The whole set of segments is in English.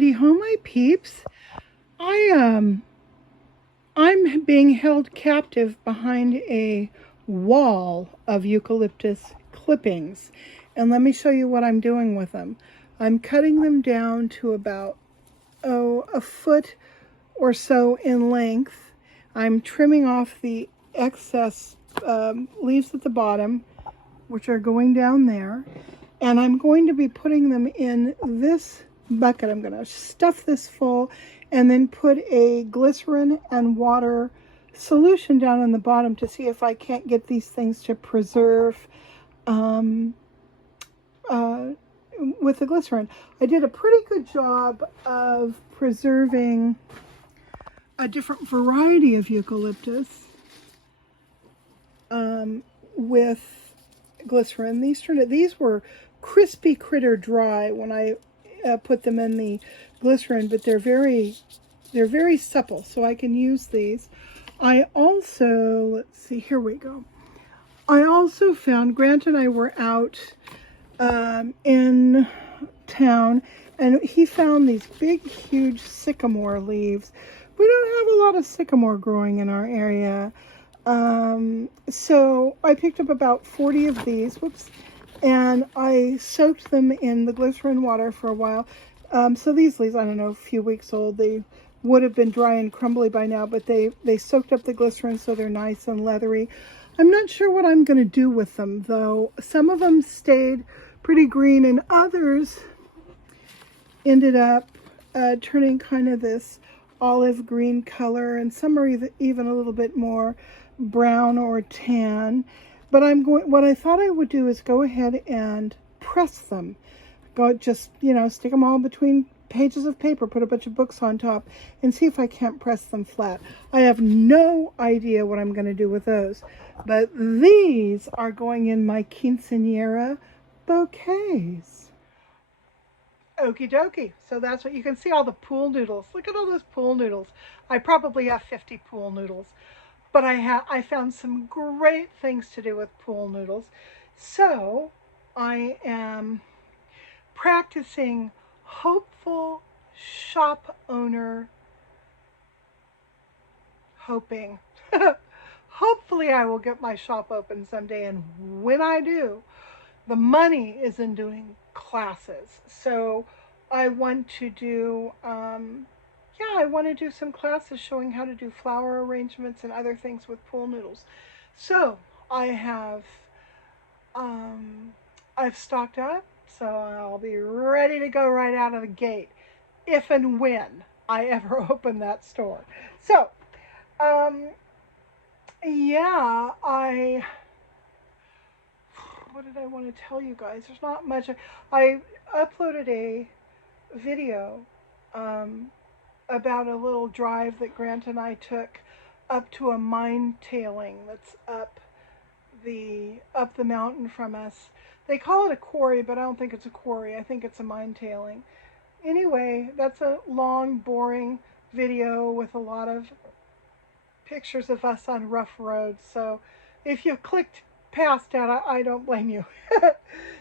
Heidi ho, my peeps. I'm being held captive behind a wall of eucalyptus clippings, and let me show you what I'm doing with them. I'm cutting them down to about a foot or so in length. I'm trimming off the excess leaves at the bottom, which are going down there, and I'm going to be putting them in this bucket. I'm going to stuff this full and then put a glycerin and water solution down on the bottom to see if I can't get these things to preserve with the glycerin. I did a pretty good job of preserving a different variety of eucalyptus with glycerin. These were crispy critter dry when I put them in the glycerin, but they're very supple, so I can use these. I also, let's see, here we go. I also found, Grant and I were out in town, and he found these big, huge sycamore leaves. We don't have a lot of sycamore growing in our area. So I picked up about 40 of these, and I soaked them in the glycerin water for a while. So these leaves, I don't know, a few weeks old. They would have been dry and crumbly by now, but they soaked up the glycerin, so they're nice and leathery. I'm not sure what I'm going to do with them, though. Some of them stayed pretty green, and others ended up turning kind of this olive green color, and some are even a little bit more brown or tan. But what I thought I would do is go ahead and press them. Just, stick them all between pages of paper, put a bunch of books on top, and see if I can't press them flat. I have no idea what I'm going to do with those. But these are going in my quinceañera bouquets. Okie dokie. So that's what you can see, all the pool noodles. Look at all those pool noodles. I probably have 50 pool noodles. But I found some great things to do with pool noodles. So I am practicing hopeful shop owner hoping. Hopefully I will get my shop open someday, and when I do, the money is in doing classes. So I want to do I want to do some classes showing how to do flower arrangements and other things with pool noodles. So I have I've stocked up, so I'll be ready to go right out of the gate if and when I ever open that store. So what did I want to tell you guys? There's not much. I uploaded a video about a little drive that Grant and I took up to a mine tailing that's up the mountain from us. They call it a quarry, but I don't think it's a quarry. I think it's a mine tailing. Anyway, that's a long, boring video with a lot of pictures of us on rough roads. So if you clicked past that, I don't blame you.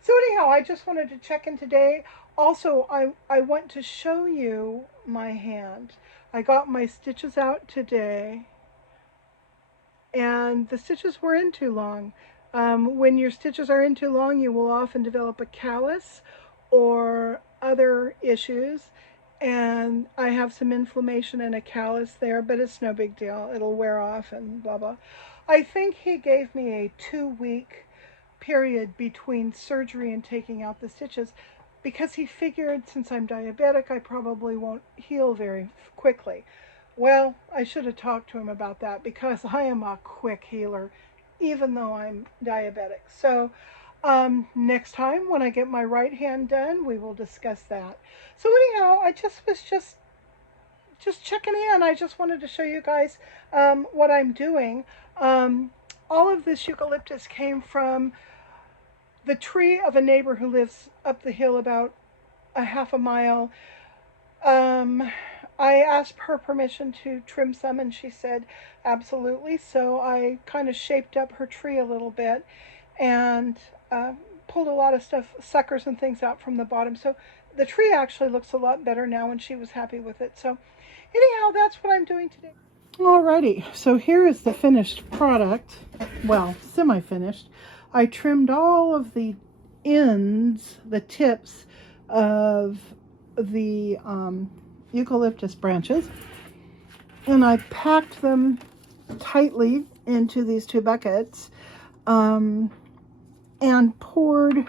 So anyhow, I just wanted to check in today. Also, I want to show you my hand. I got my stitches out today, and the stitches were in too long. When your stitches are in too long, you will often develop a callus or other issues, and I have some inflammation and a callus there, but it's no big deal. It'll wear off and blah blah. I think he gave me a 2-week period between surgery and taking out the stitches, because he figured since I'm diabetic, I probably won't heal very quickly. Well, I should have talked to him about that, because I am a quick healer, even though I'm diabetic. So next time when I get my right hand done, we will discuss that. So anyhow, I was just checking in. I just wanted to show you guys what I'm doing. All of this eucalyptus came from the tree of a neighbor who lives up the hill about a half a mile. I asked her permission to trim some, and she said absolutely. So I kind of shaped up her tree a little bit and pulled a lot of stuff, suckers and things out from the bottom. So the tree actually looks a lot better now, and she was happy with it. So anyhow, that's what I'm doing today. Alrighty, so here is the finished product. Well, semi-finished. I trimmed all of the ends, the tips of the eucalyptus branches, and I packed them tightly into these 2 buckets and poured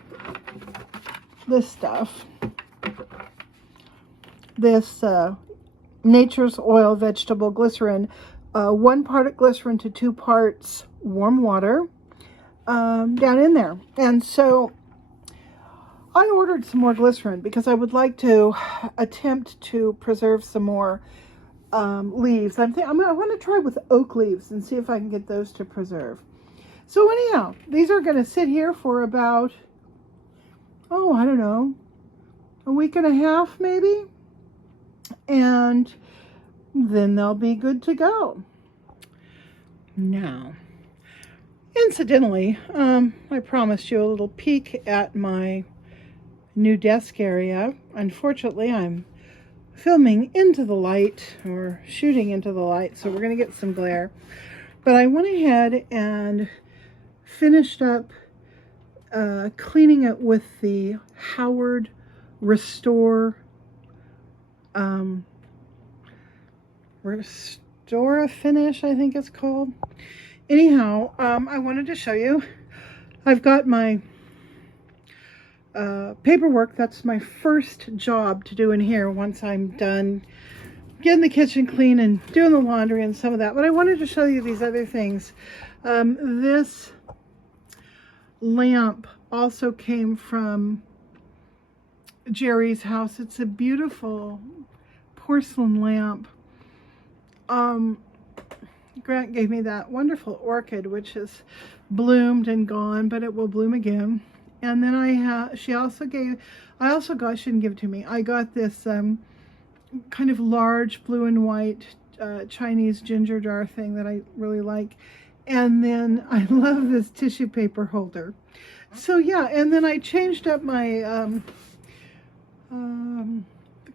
this stuff, this Nature's Oil Vegetable Glycerin, 1 part glycerin to 2 parts warm water down in there. And so I ordered some more glycerin because I would like to attempt to preserve some more leaves. I want to try with oak leaves and see if I can get those to preserve. So anyhow, these are going to sit here for about, oh, I don't know, a week and a half maybe. And then they'll be good to go. Now, incidentally, I promised you a little peek at my new desk area. Unfortunately, I'm filming into the light, or shooting into the light, so we're going to get some glare. But I went ahead and finished up cleaning it with the Howard Restore Finish, I think it's called. Anyhow, I wanted to show you. I've got my paperwork. That's my first job to do in here once I'm done getting the kitchen clean and doing the laundry and some of that. But I wanted to show you these other things. This lamp also came from Jerry's house. It's a beautiful porcelain lamp. Grant gave me that wonderful orchid, which has bloomed and gone, but it will bloom again. And then I also got, she didn't give it to me, I got this kind of large blue and white Chinese ginger jar thing that I really like. And then I love this tissue paper holder. So yeah, and then I changed up my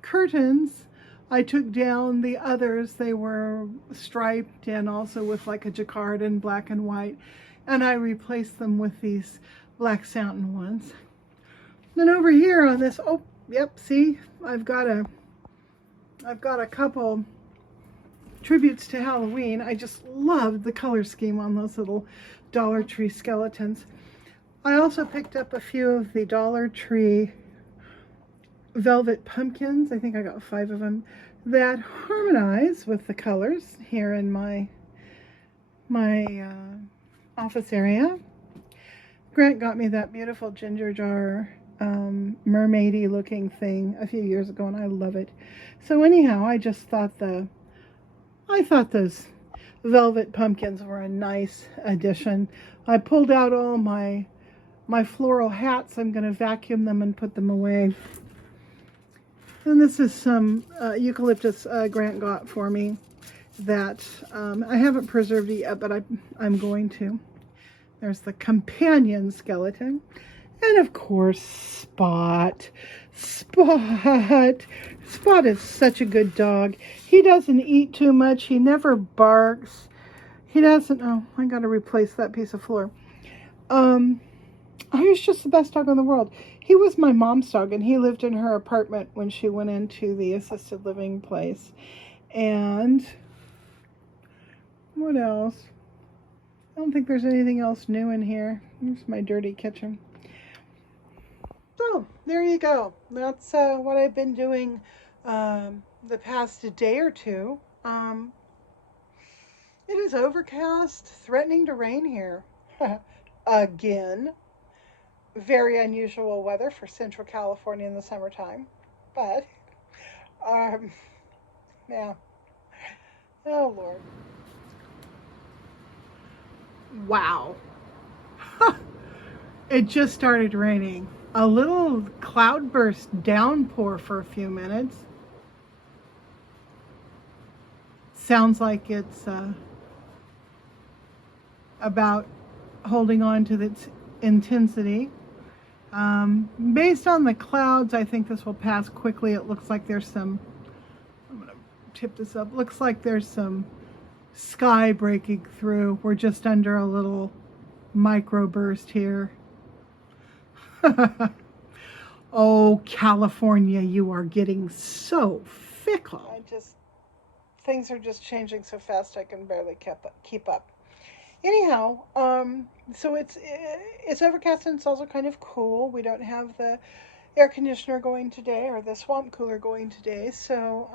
curtains. I took down the others. They were striped and also with like a jacquard in black and white. And I replaced them with these black satin ones. Then over here on this, oh, yep, see, I've got a couple tributes to Halloween. I just loved the color scheme on those little Dollar Tree skeletons. I also picked up a few of the Dollar Tree velvet pumpkins. I think I got 5 of them that harmonize with the colors here in my office area. Grant got me that beautiful ginger jar mermaidy looking thing a few years ago, and I love it. So anyhow, I just thought those velvet pumpkins were a nice addition. I pulled out all my floral hats. I'm going to vacuum them and put them away. And this is some eucalyptus Grant got for me that I haven't preserved it yet, but I'm going to. There's the companion skeleton. And of course, Spot. Spot is such a good dog. He doesn't eat too much. He never barks. He doesn't, oh, I got to replace that piece of floor. He's just the best dog in the world. He was my mom's dog, and he lived in her apartment when she went into the assisted living place. And what else? I don't think there's anything else new in here. Here's my dirty kitchen. So, there you go. That's what I've been doing the past day or two. It is overcast, threatening to rain here. Again. Very unusual weather for Central California in the summertime. But, yeah. Oh, Lord. Wow. It just started raining. A little cloudburst downpour for a few minutes. Sounds like it's about holding on to its intensity. Based on the clouds, I think this will pass quickly. It looks like there's some, I'm going to tip this up, looks like there's some sky breaking through. We're just under a little microburst here. Oh, California, you are getting so fickle. Things are just changing so fast I can barely keep up. Anyhow, so it's overcast and it's also kind of cool. We don't have the air conditioner going today or the swamp cooler going today, so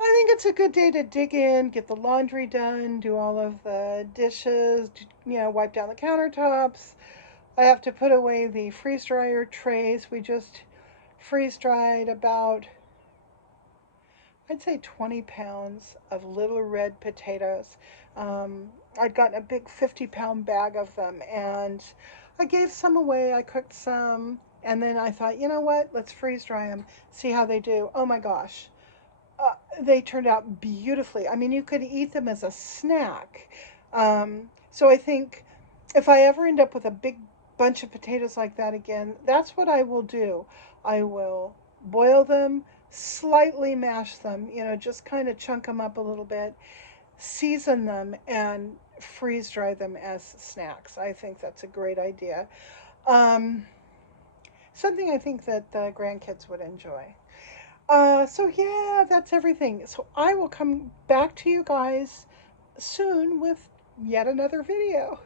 I think it's a good day to dig in, get the laundry done, do all of the dishes, wipe down the countertops. I have to put away the freeze dryer trays. We just freeze dried about, I'd say 20 pounds of little red potatoes. I'd gotten a big 50-pound bag of them, and I gave some away. I cooked some, and then I thought, you know what? Let's freeze dry them, see how they do. Oh my gosh. They turned out beautifully. I mean, you could eat them as a snack. So I think if I ever end up with a big bunch of potatoes like that again, that's what I will do. I will boil them, slightly mash them, just kind of chunk them up a little bit, season them, and freeze dry them as snacks. I think that's a great idea. Something I think that the grandkids would enjoy. So yeah, that's everything. So I will come back to you guys soon with yet another video.